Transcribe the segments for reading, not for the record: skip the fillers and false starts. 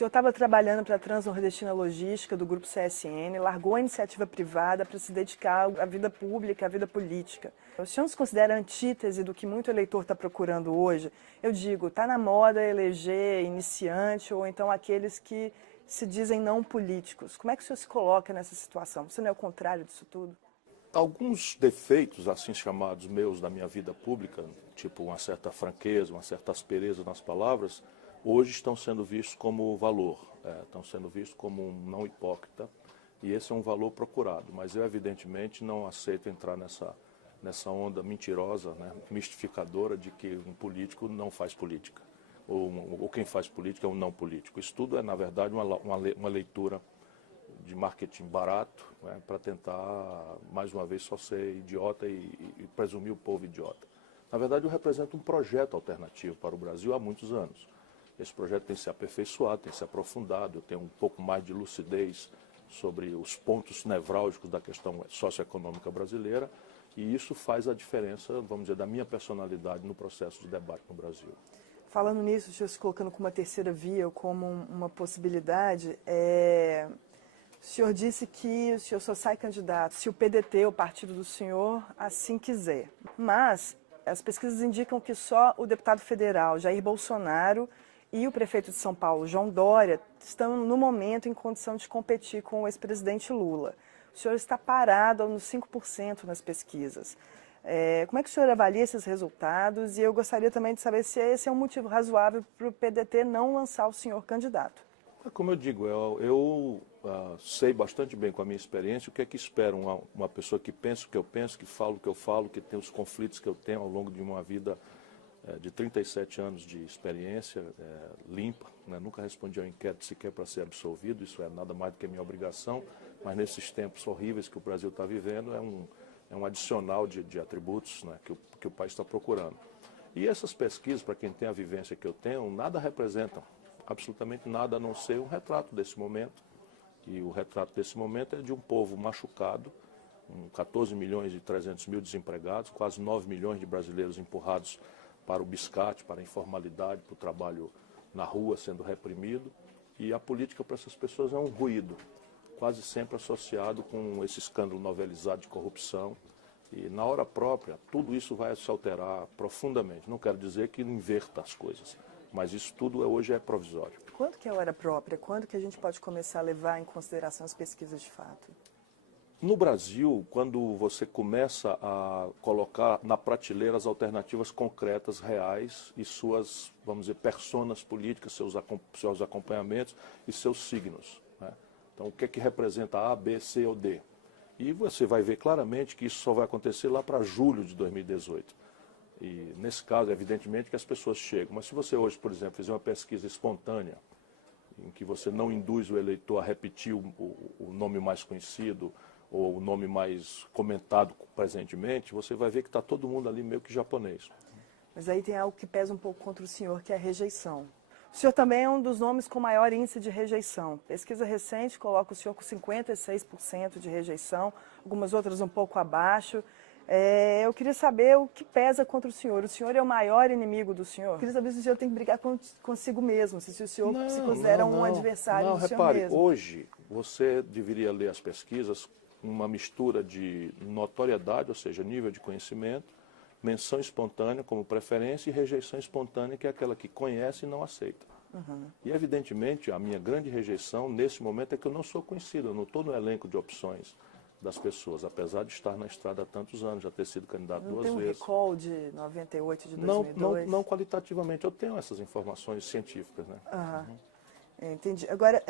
senhor estava trabalhando para a Transnordestina Logística do Grupo CSN, largou a iniciativa privada para se dedicar à vida pública, à vida política. O senhor não se considera antítese do que muito eleitor está procurando hoje? Eu digo, está na moda eleger iniciante ou então aqueles que se dizem não políticos. Como é que o senhor se coloca nessa situação? Você não é o contrário disso tudo? Alguns defeitos, assim chamados meus, da minha vida pública, tipo uma certa franqueza, uma certa aspereza nas palavras, hoje estão sendo vistos como valor, estão sendo vistos como um não hipócrita, e esse é um valor procurado. Mas eu, evidentemente, não aceito entrar nessa onda mentirosa, né, mistificadora de que um político não faz política, ou quem faz política é um não político. Isso tudo é, na verdade, uma leitura de marketing barato, né, para tentar, mais uma vez, só ser idiota e presumir o povo idiota. Na verdade, eu represento um projeto alternativo para o Brasil há muitos anos. Esse projeto tem se aperfeiçoado, tem se aprofundado, eu tenho um pouco mais de lucidez sobre os pontos nevrálgicos da questão socioeconômica brasileira, e isso faz a diferença, vamos dizer, da minha personalidade no processo de debate no Brasil. Falando nisso, o senhor se colocando como uma terceira via ou como uma possibilidade, o senhor disse que o senhor só sai candidato se o PDT, o partido do senhor, assim quiser. Mas as pesquisas indicam que só o deputado federal Jair Bolsonaro e o prefeito de São Paulo, João Dória, estão no momento em condição de competir com o ex-presidente Lula. O senhor está parado nos 5% nas pesquisas. Como é que o senhor avalia esses resultados? E eu gostaria também de saber se esse é um motivo razoável para o PDT não lançar o senhor candidato. Como eu digo, eu sei bastante bem com a minha experiência o que é que espera uma pessoa que pensa o que eu penso, que fala o que eu falo, que tem os conflitos que eu tenho ao longo de uma vida de 37 anos de experiência limpa, né? Nunca respondi ao inquérito sequer para ser absolvido, isso é nada mais do que a minha obrigação, mas nesses tempos horríveis que o Brasil está vivendo é um adicional de atributos, né, que o país está procurando. E essas pesquisas, para quem tem a vivência que eu tenho, nada representam, absolutamente nada, a não ser um retrato desse momento. E o retrato desse momento é de um povo machucado, 14 milhões e 300 mil desempregados, quase 9 milhões de brasileiros empurrados para o biscate, para a informalidade, para o trabalho na rua sendo reprimido. E a política para essas pessoas é um ruído, quase sempre associado com esse escândalo novelizado de corrupção. E na hora própria, tudo isso vai se alterar profundamente. Não quero dizer que inverta as coisas, mas isso tudo hoje é provisório. Quando que é a hora própria? Quando que a gente pode começar a levar em consideração as pesquisas de fato? No Brasil, quando você começa a colocar na prateleira as alternativas concretas, reais e suas, vamos dizer, personas políticas, seus acompanhamentos e seus signos, né? Então, o que é que representa A, B, C ou D? E você vai ver claramente que isso só vai acontecer lá para julho de 2018. E, nesse caso, evidentemente que as pessoas chegam. Mas se você hoje, por exemplo, fizer uma pesquisa espontânea, em que você não induz o eleitor a repetir o nome mais conhecido ou o nome mais comentado presentemente, você vai ver que está todo mundo ali meio que japonês. Mas aí tem algo que pesa um pouco contra o senhor, que é a rejeição. O senhor também é um dos nomes com maior índice de rejeição. Pesquisa recente coloca o senhor com 56% de rejeição, algumas outras um pouco abaixo. Eu queria saber o que pesa contra o senhor. O senhor é o maior inimigo do senhor? Eu queria saber se o senhor tem que brigar consigo mesmo, se o senhor se considera um adversário do senhor mesmo. Hoje você deveria ler as pesquisas uma mistura de notoriedade, ou seja, nível de conhecimento, menção espontânea como preferência e rejeição espontânea, que é aquela que conhece e não aceita. E, evidentemente, a minha grande rejeição nesse momento é que eu não sou conhecido, eu não estou no elenco de opções das pessoas, apesar de estar na estrada há tantos anos, já ter sido candidato duas vezes. Não tem um recall de 98, de 2002? Não qualitativamente, eu tenho essas informações científicas, né? Entendi. Agora,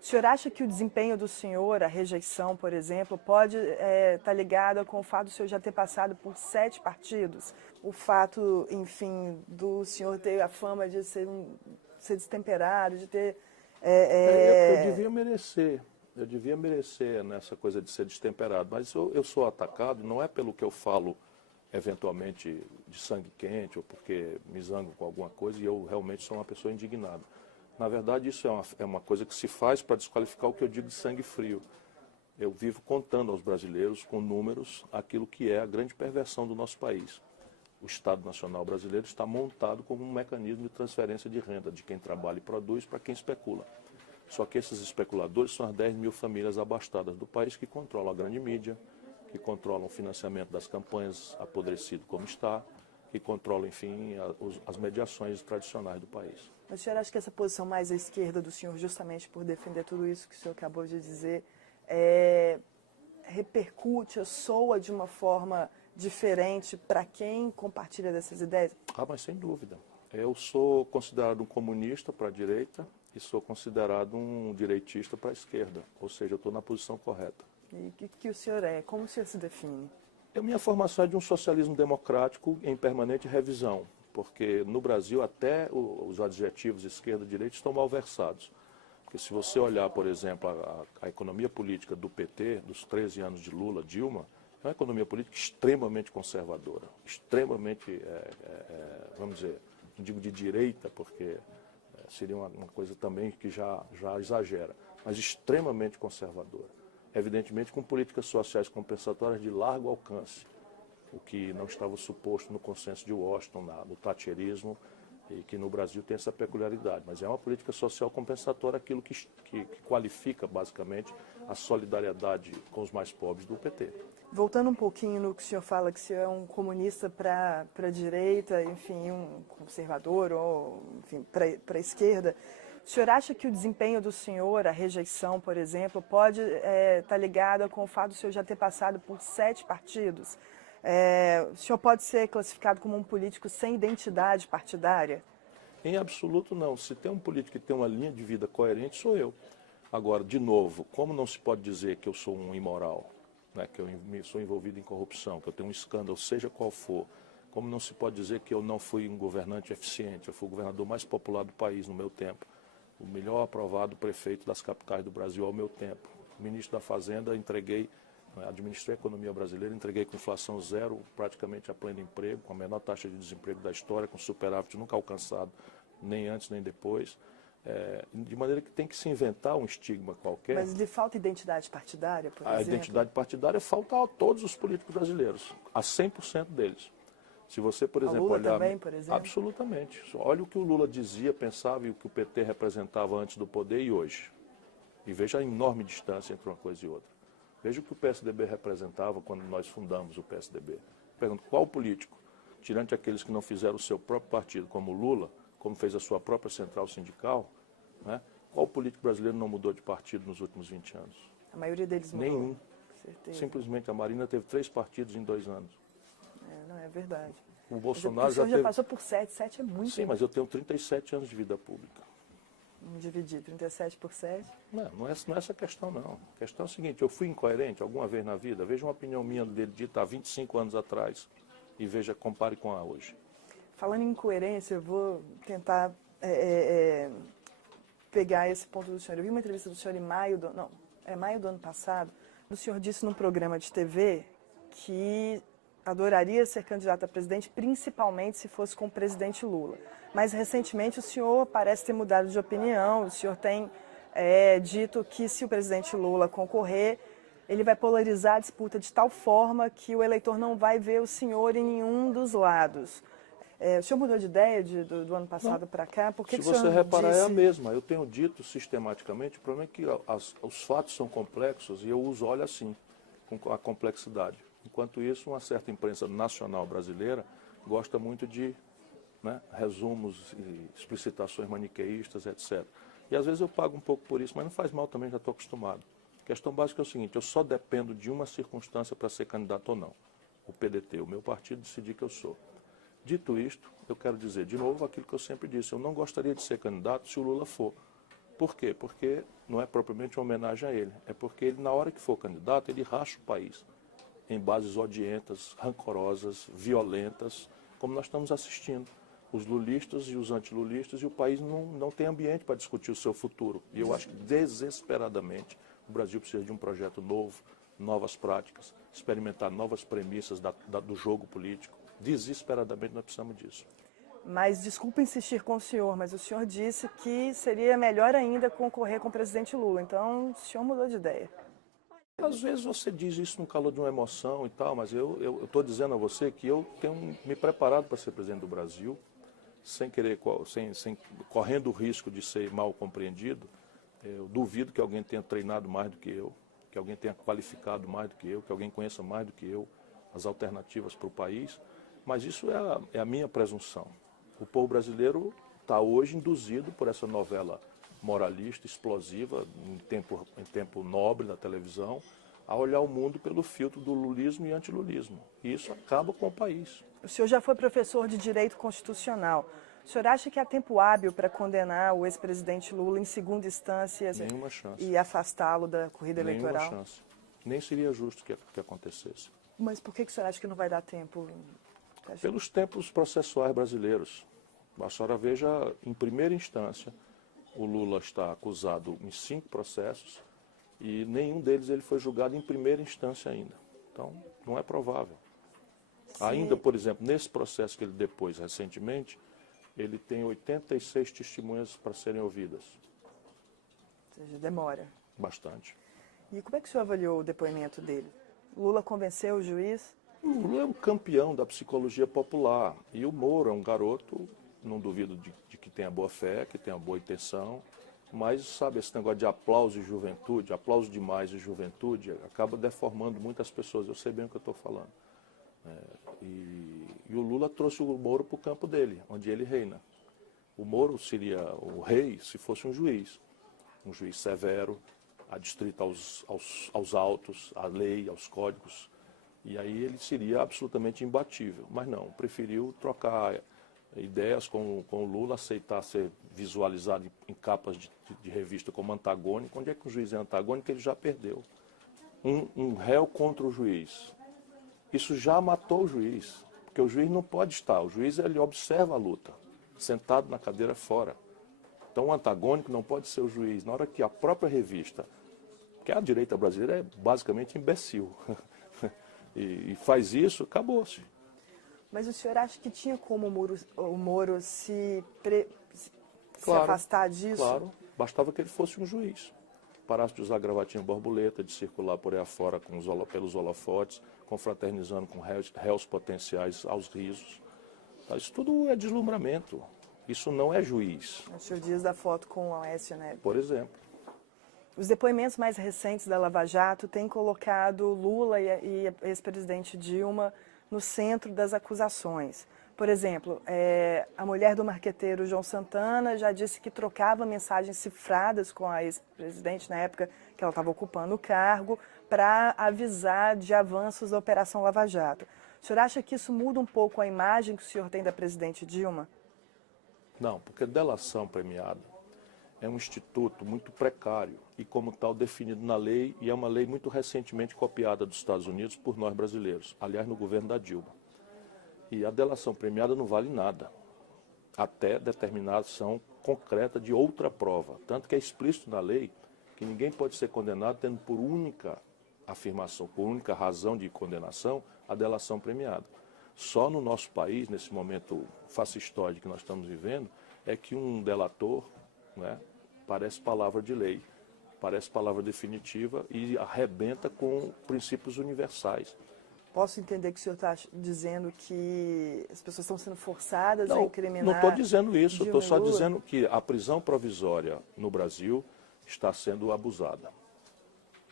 o senhor acha que o desempenho do senhor, a rejeição, por exemplo, pode estar ligada com o fato do senhor já ter passado por 7 partidos? O fato, enfim, do senhor ter a fama de ser destemperado, de ter... Eu devia merecer nessa coisa de ser destemperado, mas eu sou atacado não é pelo que eu falo, eventualmente, de sangue quente, ou porque me zango com alguma coisa, e eu realmente sou uma pessoa indignada. Na verdade, isso é uma coisa que se faz para desqualificar o que eu digo de sangue frio. Eu vivo contando aos brasileiros, com números, aquilo que é a grande perversão do nosso país. o Estado Nacional Brasileiro está montado como um mecanismo de transferência de renda de quem trabalha e produz para quem especula. Só que esses especuladores são as 10 mil famílias abastadas do país que controlam a grande mídia, que controlam o financiamento das campanhas apodrecido como está, que controlam, enfim, as mediações tradicionais do país. Mas o senhor acha que essa posição mais à esquerda do senhor, justamente por defender tudo isso que o senhor acabou de dizer, repercute, soa de uma forma diferente para quem compartilha dessas ideias? Ah, mas sem dúvida. Eu sou considerado um comunista para a direita e sou considerado um direitista para a esquerda, ou seja, eu estou na posição correta. E o que o senhor é? Como o senhor se define? A minha formação é de um socialismo democrático em permanente revisão, porque no Brasil até os adjetivos esquerda e direita estão malversados. Porque se você olhar, por exemplo, a economia política do PT, dos 13 anos de Lula, Dilma, é uma economia política extremamente conservadora, extremamente, vamos dizer, não digo de direita, porque seria uma coisa também que já exagera, mas extremamente conservadora. Evidentemente com políticas sociais compensatórias de largo alcance, o que não estava suposto no consenso de Washington, no thatcherismo, e que no Brasil tem essa peculiaridade. Mas é uma política social compensatória, aquilo que qualifica basicamente a solidariedade com os mais pobres do PT. Voltando um pouquinho no que o senhor fala, que o senhor é um comunista para a direita, enfim, um conservador, ou enfim, para a esquerda, o senhor acha que o desempenho do senhor, a rejeição, por exemplo, pode estar ligada com o fato do senhor já ter passado por 7 partidos? O senhor pode ser classificado como um político sem identidade partidária? Em absoluto não. Se tem um político que tem uma linha de vida coerente, sou eu. Agora, de novo, como não se pode dizer que eu sou um imoral, né, que eu sou envolvido em corrupção, que eu tenho um escândalo, seja qual for, como não se pode dizer que eu não fui um governante eficiente, eu fui o governador mais popular do país no meu tempo, o melhor aprovado prefeito das capitais do Brasil ao meu tempo, o ministro da Fazenda, administrei a economia brasileira, entreguei com inflação zero, praticamente a pleno emprego, com a menor taxa de desemprego da história, com superávit nunca alcançado, nem antes nem depois. De maneira que tem que se inventar um estigma qualquer. Mas lhe falta identidade partidária, por exemplo? A identidade partidária falta a todos os políticos brasileiros, a 100% deles. Se você, por exemplo, Lula olhar... também, por exemplo? Absolutamente. Olha o que o Lula dizia, pensava e o que o PT representava antes do poder e hoje. E veja a enorme distância entre uma coisa e outra. Veja o que o PSDB representava quando nós fundamos o PSDB. Pergunto, qual político, tirante aqueles que não fizeram o seu próprio partido, como o Lula, como fez a sua própria central sindical, né? Qual político brasileiro não mudou de partido nos últimos 20 anos? A maioria deles mudou. Nenhum. Certeza. Simplesmente a Marina teve 3 partidos em 2 anos. Não, é verdade. O Bolsonaro o senhor já passou por 7, 7 é muito. Sim, mas eu tenho 37 anos de vida pública. Vamos dividir 37 por 7. Não é essa a questão, não. A questão é a seguinte, eu fui incoerente alguma vez na vida? Veja uma opinião minha dele dita há 25 anos atrás e veja, compare com a hoje. Falando em incoerência, eu vou tentar pegar esse ponto do senhor. Eu vi uma entrevista do senhor em maio do ano passado. O senhor disse num programa de TV que adoraria ser candidato a presidente, principalmente se fosse com o presidente Lula. Mas recentemente o senhor parece ter mudado de opinião, o senhor tem dito que se o presidente Lula concorrer, ele vai polarizar a disputa de tal forma que o eleitor não vai ver o senhor em nenhum dos lados. O senhor mudou de ideia do ano passado para cá? Por que se que o senhor você reparar, disse... é a mesma. Eu tenho dito sistematicamente, o problema é que os fatos são complexos e eu os olho assim, com a complexidade. Enquanto isso, uma certa imprensa nacional brasileira gosta muito de resumos e explicitações maniqueístas, etc. E às vezes eu pago um pouco por isso, mas não faz mal também, já estou acostumado. A questão básica é o seguinte, eu só dependo de uma circunstância para ser candidato ou não. O PDT, o meu partido, decidir que eu sou. Dito isto, eu quero dizer de novo aquilo que eu sempre disse, eu não gostaria de ser candidato se o Lula for. Por quê? Porque não é propriamente uma homenagem a ele, é porque ele, na hora que for candidato, ele racha o país em bases odientas, rancorosas, violentas, como nós estamos assistindo. Os lulistas e os antilulistas, e o país não tem ambiente para discutir o seu futuro. E eu acho que, desesperadamente, o Brasil precisa de um projeto novo, novas práticas, experimentar novas premissas do jogo político. Desesperadamente nós precisamos disso. Mas, desculpa insistir com o senhor, mas o senhor disse que seria melhor ainda concorrer com o presidente Lula. Então, o senhor mudou de ideia. Às vezes você diz isso no calor de uma emoção e tal, mas eu estou dizendo a você que eu tenho me preparado para ser presidente do Brasil, sem querer, correndo o risco de ser mal compreendido. Eu duvido que alguém tenha treinado mais do que eu, que alguém tenha qualificado mais do que eu, que alguém conheça mais do que eu as alternativas para o país, mas isso é a minha presunção. O povo brasileiro está hoje induzido por essa novela moralista, explosiva, em tempo nobre da televisão, a olhar o mundo pelo filtro do lulismo e antilulismo. E isso acaba com o país. O senhor já foi professor de Direito Constitucional. O senhor acha que há tempo hábil para condenar o ex-presidente Lula em segunda instância Nenhuma chance. E afastá-lo da corrida eleitoral? Nenhuma chance. Nem seria justo que acontecesse. Mas por que o senhor acha que não vai dar tempo? Pelos tempos processuais brasileiros. A senhora veja, em primeira instância, o Lula está acusado em 5 processos e nenhum deles ele foi julgado em primeira instância ainda. Então, não é provável. Sim. Ainda, por exemplo, nesse processo que ele depôs recentemente, ele tem 86 testemunhas para serem ouvidas. Ou seja, demora. Bastante. E como é que o senhor avaliou o depoimento dele? Lula convenceu o juiz? O Lula é um campeão da psicologia popular. E o Moro é um garoto, não duvido de que tenha boa fé, que tenha boa intenção, mas, sabe, esse negócio de aplauso e juventude, aplauso demais e juventude, acaba deformando muitas pessoas. Eu sei bem o que eu estou falando. E o Lula trouxe o Moro para o campo dele, onde ele reina. O Moro seria o rei se fosse um juiz severo, adstrito aos autos, à lei, aos códigos. E aí ele seria absolutamente imbatível. Mas não, preferiu trocar ideias com o Lula, aceitar ser visualizado em capas de revista como antagônico. Onde é que o juiz é antagônico? Ele já perdeu. Um réu contra o juiz. Isso já matou o juiz, porque o juiz não pode estar. O juiz ele observa a luta, sentado na cadeira fora. Então o antagônico não pode ser o juiz. Na hora que a própria revista, que a direita brasileira é basicamente imbecil, e faz isso, acabou-se. Mas o senhor acha que tinha como o Moro se afastar disso? Claro, bastava que ele fosse um juiz. Parasse de usar gravatinha borboleta, de circular por aí afora pelos holofotes, confraternizando com réus potenciais aos risos. Isso tudo é deslumbramento. Isso não é juiz. O senhor diz da foto com o Aécio Neves. Por exemplo. Os depoimentos mais recentes da Lava Jato têm colocado Lula e a ex-presidente Dilma no centro das acusações. Por exemplo, a mulher do marqueteiro João Santana já disse que trocava mensagens cifradas com a ex-presidente na época que ela estava ocupando o cargo para avisar de avanços da Operação Lava Jato. O senhor acha que isso muda um pouco a imagem que o senhor tem da presidente Dilma? Não, porque delação premiada é um instituto muito precário e, como tal, definido na lei, e é uma lei muito recentemente copiada dos Estados Unidos por nós brasileiros, aliás, no governo da Dilma. E a delação premiada não vale nada, até determinação concreta de outra prova. Tanto que é explícito na lei que ninguém pode ser condenado tendo por única afirmação, por única razão de condenação, a delação premiada. Só no nosso país, nesse momento fascistóide que nós estamos vivendo, é que um delator, né, parece palavra de lei, parece palavra definitiva e arrebenta com princípios universais. Posso entender que o senhor está dizendo que as pessoas estão sendo forçadas a incriminar? Não estou dizendo isso, estou só Lula? dizendo que a prisão provisória no Brasil está sendo abusada.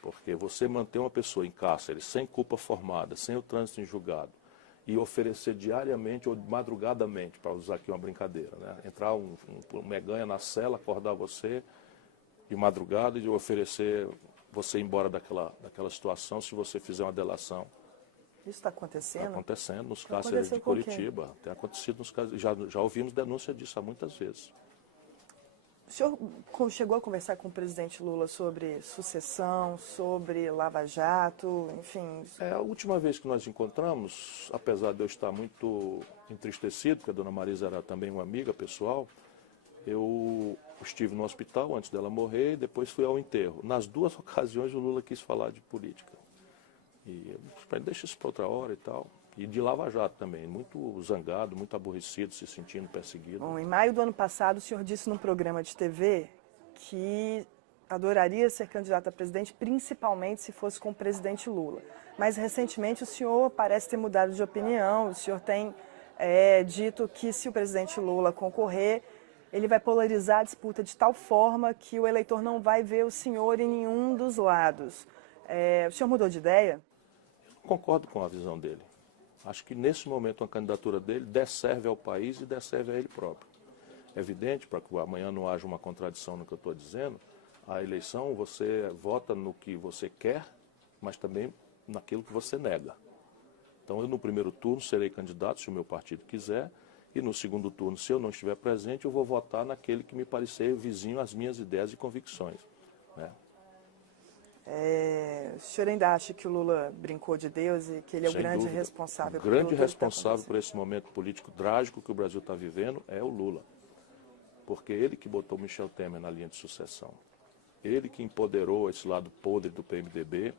Porque você manter uma pessoa em cárcere sem culpa formada, sem o trânsito em julgado, e oferecer diariamente ou madrugadamente, para usar aqui uma brincadeira, né? Entrar um meganha na cela, acordar você de madrugada e oferecer você ir embora daquela situação se você fizer uma delação. Isso está acontecendo? Está acontecendo nos cárceres de Curitiba. Tem acontecido nos cárceres. Já ouvimos denúncia disso há muitas vezes. O senhor chegou a conversar com o presidente Lula sobre sucessão, sobre Lava Jato, enfim? A última vez que nós encontramos, apesar de eu estar muito entristecido, porque a dona Marisa era também uma amiga pessoal, eu estive no hospital antes dela morrer e depois fui ao enterro. Nas duas ocasiões o Lula quis falar de política. E eu disse, deixa isso para outra hora e tal. E de Lava Jato também, muito zangado, muito aborrecido, se sentindo perseguido. Bom, em maio do ano passado, o senhor disse num programa de TV que adoraria ser candidato a presidente, principalmente se fosse com o presidente Lula. Mas recentemente o senhor parece ter mudado de opinião, o senhor tem dito que se o presidente Lula concorrer, ele vai polarizar a disputa de tal forma que o eleitor não vai ver o senhor em nenhum dos lados. O senhor mudou de ideia? Concordo com a visão dele. Acho que nesse momento a candidatura dele desserve ao país e desserve a ele próprio. É evidente, para que amanhã não haja uma contradição no que eu estou dizendo, a eleição você vota no que você quer, mas também naquilo que você nega. Então eu no primeiro turno serei candidato se o meu partido quiser, e no segundo turno, se eu não estiver presente, eu vou votar naquele que me parecer vizinho às minhas ideias e convicções, né? O senhor ainda acha que o Lula brincou de Deus e que ele é o Sem grande dúvida. responsável? O grande por tudo que responsável está por esse momento político trágico que o Brasil está vivendo é o Lula. Porque ele que botou Michel Temer na linha de sucessão. Ele que empoderou esse lado podre do PMDB,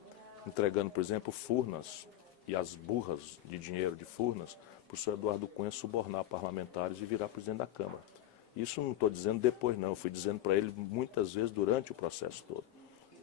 entregando, por exemplo, Furnas e as burras de dinheiro de Furnas para o senhor Eduardo Cunha subornar parlamentares e virar presidente da Câmara. Isso não estou dizendo depois não, eu fui dizendo para ele muitas vezes durante o processo todo.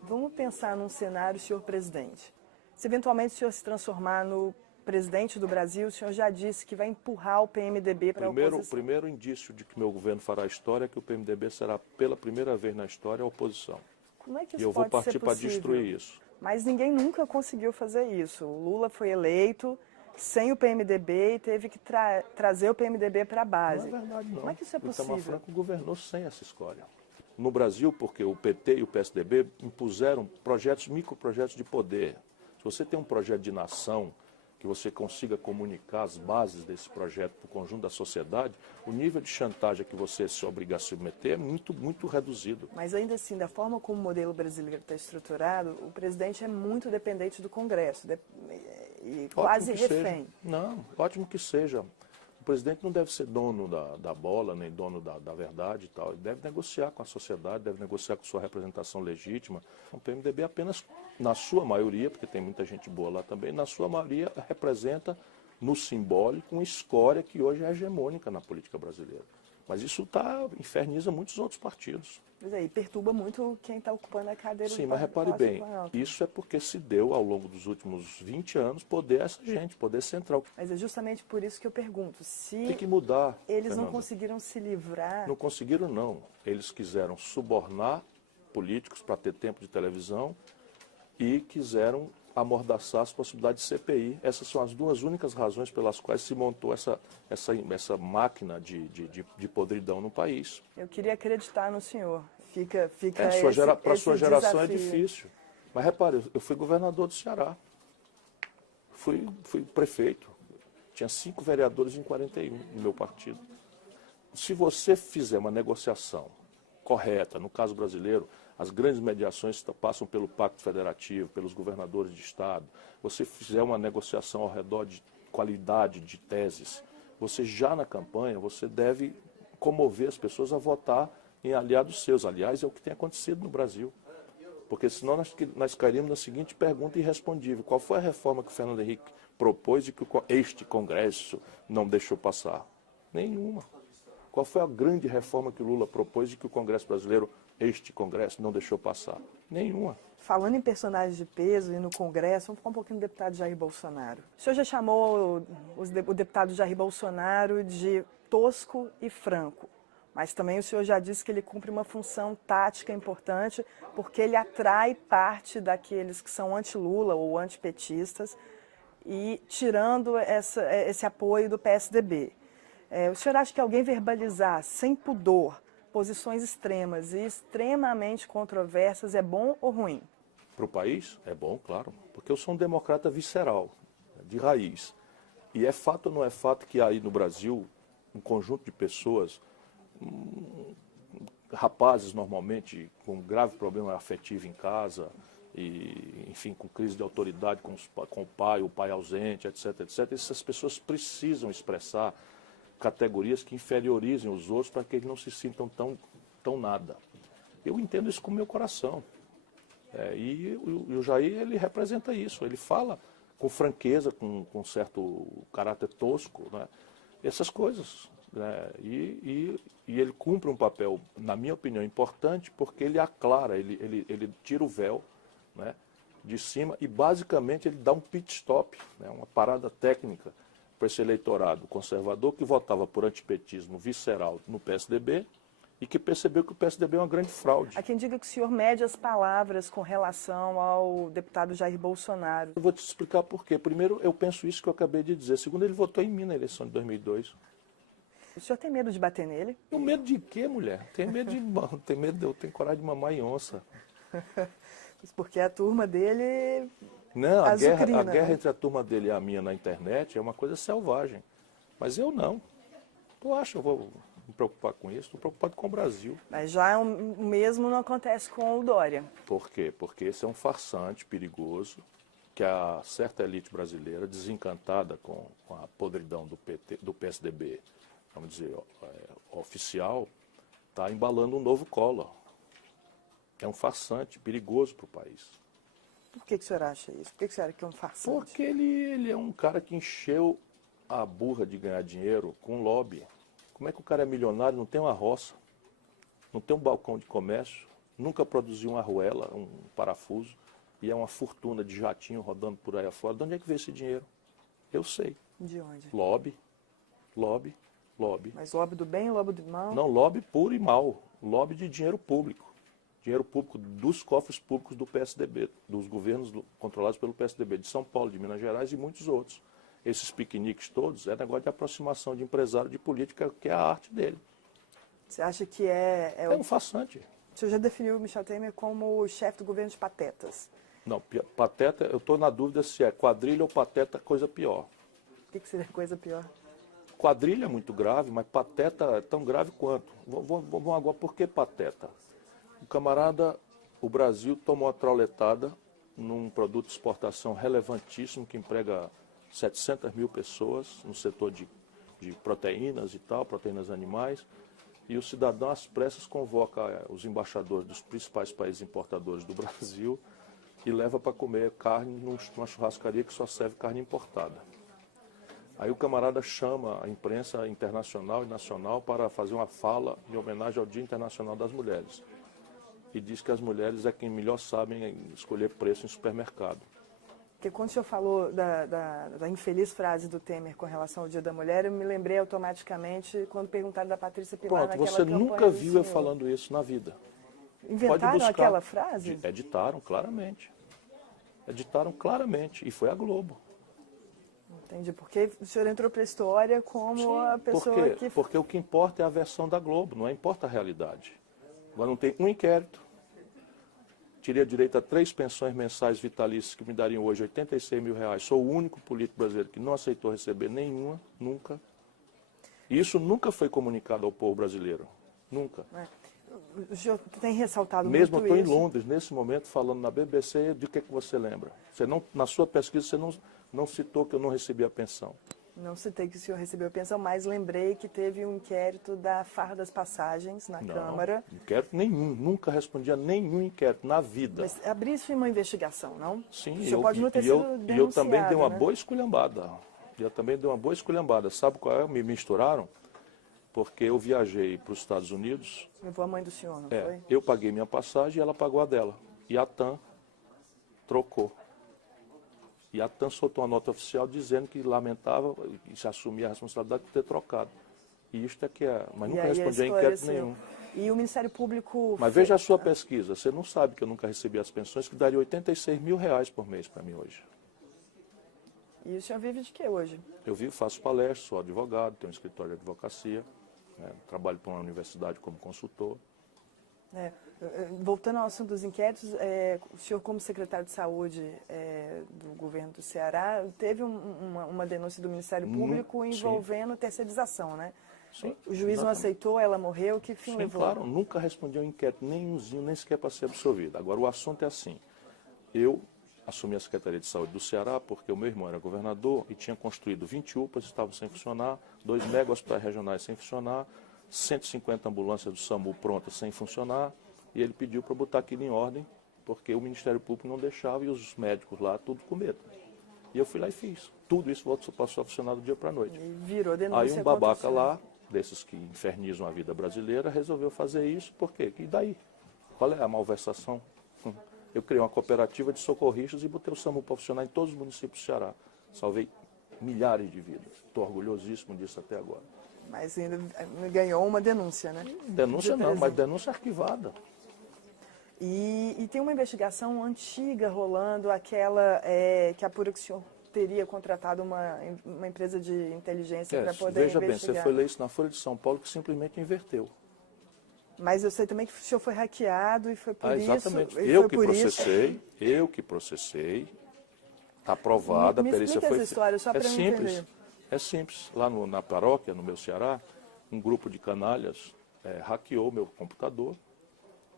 Vamos pensar num cenário, senhor presidente. Se eventualmente o senhor se transformar no presidente do Brasil, o senhor já disse que vai empurrar o PMDB para a oposição. O primeiro indício de que meu governo fará história é que o PMDB será pela primeira vez na história a oposição. Como é que isso e eu vou pode ser partir para possível? destruir isso. Mas ninguém nunca conseguiu fazer isso. O Lula foi eleito sem o PMDB e teve que trazer o PMDB para a base. Não é verdade, não. Como é que isso é O Itamar possível? Franco governou sem essa escolha. No Brasil, porque o PT e o PSDB impuseram microprojetos de poder. Se você tem um projeto de nação, que você consiga comunicar as bases desse projeto para o conjunto da sociedade, o nível de chantagem que você se obriga a submeter é muito, muito reduzido. Mas ainda assim, da forma como o modelo brasileiro está estruturado, o presidente é muito dependente do Congresso e quase refém. Não, ótimo que seja. O presidente não deve ser dono da bola, nem dono da verdade e tal. Ele deve negociar com a sociedade, deve negociar com sua representação legítima. O PMDB apenas, na sua maioria, porque tem muita gente boa lá também, na sua maioria representa no simbólico uma escória que hoje é hegemônica na política brasileira. Mas isso inferniza muitos outros partidos. Pois é, e perturba muito quem está ocupando a cadeira do Sim, mas repare bem, isso é porque se deu ao longo dos últimos 20 anos poder a essa gente, poder central. Mas é justamente por isso que eu pergunto, se tem que mudar, eles Fernanda. não conseguiram se livrar... Não conseguiram, não. Eles quiseram subornar políticos para ter tempo de televisão e quiseram amordaçar as possibilidades de CPI. Essas são as duas únicas razões pelas quais se montou essa máquina de podridão no país. Eu queria acreditar no senhor. Fica para a sua geração é desafio. difícil. Mas repare, eu fui governador do Ceará. Fui prefeito. Tinha 5 vereadores em 41 no meu partido. Se você fizer uma negociação correta, no caso brasileiro, as grandes mediações passam pelo Pacto Federativo, pelos governadores de Estado. Você fizer uma negociação ao redor de qualidade de teses, você já na campanha, você deve comover as pessoas a votar em aliados seus. Aliás, é o que tem acontecido no Brasil. Porque senão nós cairíamos na seguinte pergunta irrespondível. Qual foi a reforma que o Fernando Henrique propôs e que este Congresso não deixou passar? Nenhuma. Qual foi a grande reforma que o Lula propôs e que o Congresso brasileiro, este Congresso, não deixou passar? Nenhuma. Falando em personagens de peso e no Congresso, vamos falar um pouquinho do deputado Jair Bolsonaro. O senhor já chamou o deputado Jair Bolsonaro de tosco e franco, mas também o senhor já disse que ele cumpre uma função tática importante porque ele atrai parte daqueles que são anti-Lula ou antipetistas e tirando esse apoio do PSDB. O senhor acha que alguém verbalizar sem pudor posições extremas e extremamente controversas é bom ou ruim? Para o país, é bom, claro, porque eu sou um democrata visceral, de raiz. E é fato ou não é fato que aí no Brasil, um conjunto de pessoas, rapazes normalmente com grave problema afetivo em casa, e, enfim, com crise de autoridade com o pai ausente, etc., etc., essas pessoas precisam expressar categorias que inferiorizem os outros para que eles não se sintam tão nada. Eu entendo isso com o meu coração. E o Jair, ele representa isso. Ele fala com franqueza, com certo caráter tosco, né? Essas coisas. né? E ele cumpre um papel, na minha opinião, importante, porque ele aclara, ele tira o véu, né, de cima e basicamente ele dá um pit stop, né, uma parada técnica para esse eleitorado conservador que votava por antipetismo visceral no PSDB e que percebeu que o PSDB é uma grande fraude. Há quem diga que o senhor mede as palavras com relação ao deputado Jair Bolsonaro. Eu vou te explicar por quê. Primeiro, eu penso isso que eu acabei de dizer. Segundo, ele votou em mim na eleição de 2002. O senhor tem medo de bater nele? Tem medo de quê, mulher? Tem medo de... eu tenho coragem de mamar em onça. Porque a turma dele... Não, a guerra né? entre a turma dele e a minha na internet é uma coisa selvagem. Mas eu não. Tu acha que eu vou me preocupar com isso? Estou preocupado com o Brasil. Mas já o mesmo não acontece com o Dória. Por quê? Porque esse é um farsante perigoso que a certa elite brasileira, desencantada com a podridão do PSDB, vamos dizer, oficial, está embalando um novo Collor. É um farsante perigoso para o país. Por que o senhor acha isso? Por que o senhor acha que é um farsante? Porque ele é um cara que encheu a burra de ganhar dinheiro com lobby. Como é que o cara é milionário, não tem uma roça, não tem um balcão de comércio, nunca produziu uma arruela, um parafuso, e é uma fortuna de jatinho rodando por aí afora? De onde é que veio esse dinheiro? Eu sei. De onde? Lobby, lobby, lobby. Mas lobby do bem, lobby do mal? Não, lobby puro e mal. Lobby de dinheiro público. Dinheiro público dos cofres públicos do PSDB, dos governos controlados pelo PSDB, de São Paulo, de Minas Gerais e muitos outros. Esses piqueniques todos é negócio de aproximação de empresário de política, que é a arte dele. Você acha que é um farsante. O senhor já definiu o Michel Temer como o chefe do governo de patetas. Não, pateta, eu estou na dúvida se é quadrilha ou pateta, coisa pior. O que seria coisa pior? Quadrilha é muito grave, mas pateta é tão grave quanto. Vamos agora, por que pateta? O camarada, o Brasil tomou a trauletada num produto de exportação relevantíssimo que emprega 700 mil pessoas no setor de proteínas e tal, proteínas animais, e o cidadão às pressas convoca os embaixadores dos principais países importadores do Brasil e leva para comer carne numa churrascaria que só serve carne importada. Aí o camarada chama a imprensa internacional e nacional para fazer uma fala em homenagem ao Dia Internacional das Mulheres. E diz que as mulheres é quem melhor sabem escolher preço em supermercado. Porque quando o senhor falou da infeliz frase do Temer com relação ao Dia da Mulher, eu me lembrei automaticamente quando perguntaram da Patrícia Pilar Pronto, naquela você campanha nunca do viu senhor. eu falando isso na vida. Inventaram aquela frase? Editaram claramente. Editaram claramente. E foi a Globo. Entendi. Porque o senhor entrou para a história como Sim, a pessoa que... Porque o que importa é a versão da Globo, não importa a realidade. Agora não tem um inquérito. Teria direito a 3 pensões mensais vitalícias que me dariam hoje 86 mil reais. Sou o único político brasileiro que não aceitou receber nenhuma, nunca. E isso nunca foi comunicado ao povo brasileiro. Nunca. O senhor tem ressaltado Mesmo eu muito estou em isso. Londres, nesse momento, falando na BBC, de que você lembra? Você não, na sua pesquisa, você não citou que eu não recebi a pensão. Não citei que o senhor recebeu pensão, mas lembrei que teve um inquérito da farra das passagens na Câmara. Inquérito nenhum, nunca respondi a nenhum inquérito na vida. Mas abriu-se uma investigação, não? Sim, o senhor pode não ter sido denunciado, e eu também dei uma né? boa esculhambada. Sabe qual é? Me misturaram, porque eu viajei para os Estados Unidos. Levou a mãe do senhor, não foi? Eu paguei minha passagem e ela pagou a dela. E a TAM trocou. E a TAM soltou uma nota oficial dizendo que lamentava e se assumia a responsabilidade de ter trocado. E isto é que é. Mas nunca respondi a inquérito nenhum. E o Ministério Público... Mas veja a sua pesquisa. Você não sabe que eu nunca recebi as pensões, que daria 86 mil reais por mês para mim hoje. E o senhor vive de quê hoje? Eu faço palestras, sou advogado, tenho um escritório de advocacia, né, trabalho para uma universidade como consultor. Voltando ao assunto dos inquéritos, o senhor, como secretário de Saúde do governo do Ceará, teve uma denúncia do Ministério Público envolvendo terceirização, né? Sim, o juiz não aceitou, ela morreu, que fim levou? Claro, nunca respondi a um inquérito nenhumzinho, nem sequer para ser absolvido. Agora, o assunto é assim, eu assumi a Secretaria de Saúde do Ceará porque o meu irmão era governador e tinha construído 20 UPAs, estavam sem funcionar, 2 mega hospitais regionais sem funcionar, 150 ambulâncias do SAMU prontas sem funcionar, e ele pediu para botar aquilo em ordem, porque o Ministério Público não deixava e os médicos lá, tudo com medo. E eu fui lá e fiz. Tudo isso passou a funcionar do dia para a noite. E virou denúncia. Aí um babaca lá desses que infernizam a vida brasileira, resolveu fazer isso. Por quê? E daí? Qual é a malversação? Eu criei uma cooperativa de socorristas e botei o SAMU para funcionar em todos os municípios do Ceará. Salvei milhares de vidas. Estou orgulhosíssimo disso até agora. Mas ainda ganhou uma denúncia, né? Denúncia não, mas denúncia arquivada. E tem uma investigação antiga rolando, aquela que apura que o senhor teria contratado uma empresa de inteligência para poder veja investigar. bem, você foi ler isso na Folha de São Paulo, que simplesmente inverteu. Mas eu sei também que o senhor foi hackeado e foi por exatamente. isso... Eu que processei, está aprovada, a perícia foi... essa história, só para eu entender. É simples. Lá na paróquia, no meu Ceará, um grupo de canalhas hackeou meu computador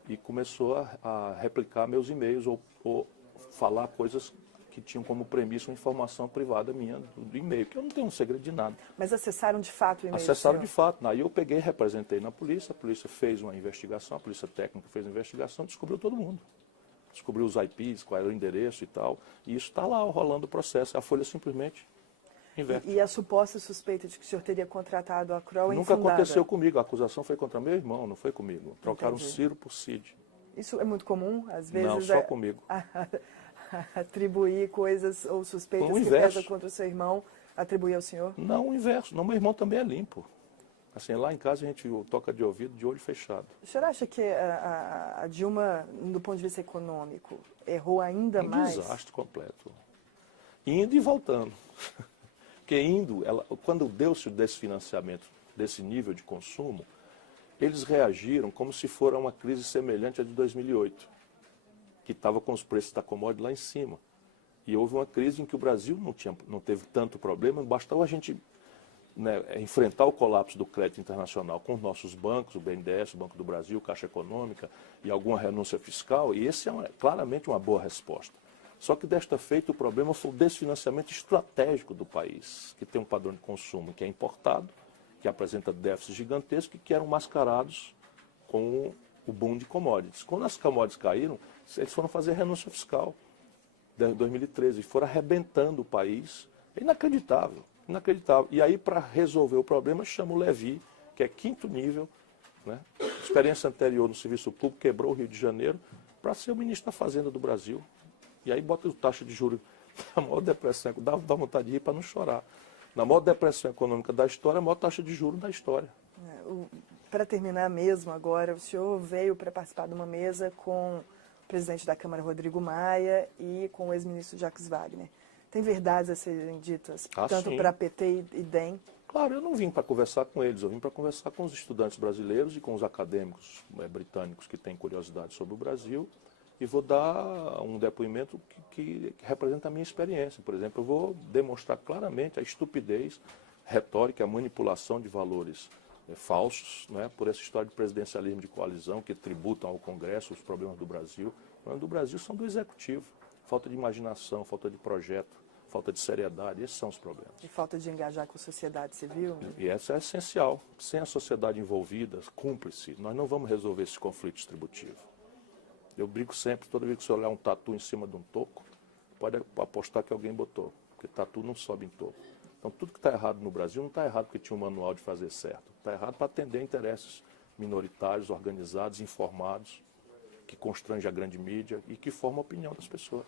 e começou a replicar meus e-mails ou falar coisas que tinham como premissa uma informação privada minha do e-mail, que eu não tenho um segredo de nada. Mas acessaram de fato o e-mail? Acessaram de fato. Aí eu peguei, representei na polícia, a polícia fez uma investigação, a polícia técnica fez uma investigação, descobriu todo mundo. Descobriu os IPs, qual era o endereço e tal. E isso está lá rolando o processo. A Folha simplesmente inverte. E a suposta suspeita de que o senhor teria contratado a Kroll é Nunca infundada? aconteceu comigo. A acusação foi contra meu irmão, não foi comigo. Trocaram Entendi. Ciro por Cid. Isso é muito comum, às vezes? Não, só comigo. Atribuir coisas ou suspeitas que pesam contra o seu irmão, atribuir ao senhor? Não, o inverso. Não, meu irmão também é limpo. Assim, lá em casa a gente toca de ouvido, de olho fechado. O senhor acha que a Dilma, do ponto de vista econômico, errou ainda mais? Um desastre completo. Indo e voltando. Porque quando deu-se o desfinanciamento desse nível de consumo, eles reagiram como se fosse uma crise semelhante à de 2008, que estava com os preços da commodity lá em cima. E houve uma crise em que o Brasil não teve tanto problema, bastou a gente enfrentar o colapso do crédito internacional com os nossos bancos, o BNDES, o Banco do Brasil, Caixa Econômica e alguma renúncia fiscal, e esse é claramente uma boa resposta. Só que desta feita o problema foi o desfinanciamento estratégico do país, que tem um padrão de consumo que é importado, que apresenta déficits gigantescos e que eram mascarados com o boom de commodities. Quando as commodities caíram, eles foram fazer renúncia fiscal em 2013 e foram arrebentando o país. É inacreditável, inacreditável. E aí, para resolver o problema, chama o Levi, que é 5º nível, né? Experiência anterior no serviço público, quebrou o Rio de Janeiro, para ser o ministro da Fazenda do Brasil. E aí bota a taxa de juros na maior depressão, dá vontade de rir para não chorar. Na maior depressão econômica da história, a maior taxa de juros da história. Para terminar mesmo agora, o senhor veio para participar de uma mesa com o presidente da Câmara, Rodrigo Maia, e com o ex-ministro Jacques Wagner. Tem verdades a serem ditas, tanto para PT e DEM? Claro, eu não vim para conversar com eles, eu vim para conversar com os estudantes brasileiros e com os acadêmicos britânicos que têm curiosidade sobre o Brasil, e vou dar um depoimento que representa a minha experiência. Por exemplo, eu vou demonstrar claramente a estupidez retórica, a manipulação de valores falsos, né, por essa história de presidencialismo de coalizão que tributam ao Congresso os problemas do Brasil. Os problemas do Brasil são do Executivo. Falta de imaginação, falta de projeto, falta de seriedade, esses são os problemas. E falta de engajar com a sociedade civil? E essa é essencial. Sem a sociedade envolvida, cúmplice, nós não vamos resolver esse conflito distributivo. Eu brinco sempre, toda vez que você olhar um tatu em cima de um toco, pode apostar que alguém botou, porque tatu não sobe em toco. Então tudo que está errado no Brasil não está errado porque tinha um manual de fazer certo. Está errado para atender interesses minoritários, organizados, informados, que constrange a grande mídia e que formam a opinião das pessoas.